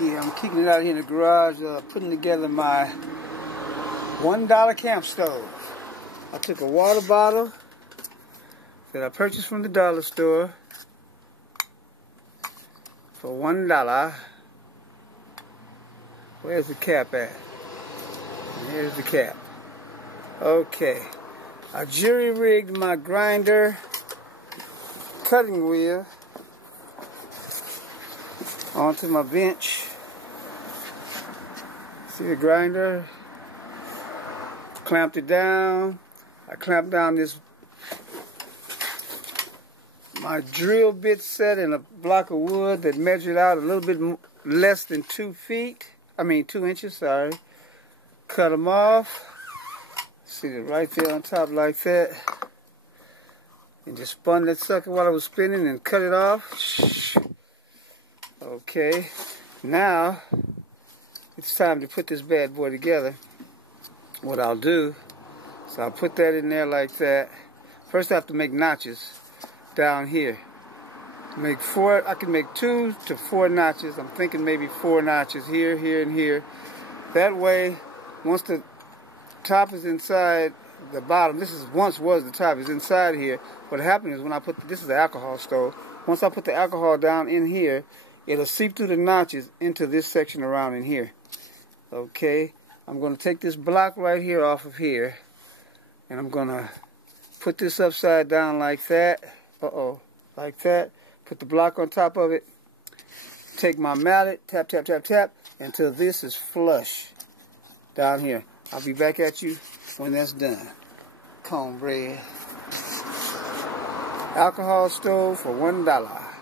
Yeah, I'm kicking it out here in the garage, putting together my $1 camp stove. I took a water bottle that I purchased from the dollar store for $1. Where's the cap at? Here's the cap. Okay. I jury-rigged my grinder cutting wheel onto my bench. See the grinder? Clamped it down. I clamped down my drill bit set in a block of wood that measured out a little bit less than 2 inches, sorry. Cut them off. See it right there on top like that. And just spun that sucker while I was spinning and cut it off. Okay, now it's time to put this bad boy together. What I'll do is I'll put that in there like that. First I have to make notches down here. I can make 2 to 4 notches. I'm thinking maybe 4 notches here, here, and here. That way, once the top is inside the bottom, once was the top, is inside here. What happened is when I this is the alcohol stove. Once I put the alcohol down in here, it'll seep through the notches into this section around in here. Okay, I'm going to take this block right here off of here, and I'm going to put this upside down like that. Like that. Put the block on top of it. Take my mallet, tap, tap, tap, tap, until this is flush down here. I'll be back at you when that's done. Cornbread. Alcohol stove for $1.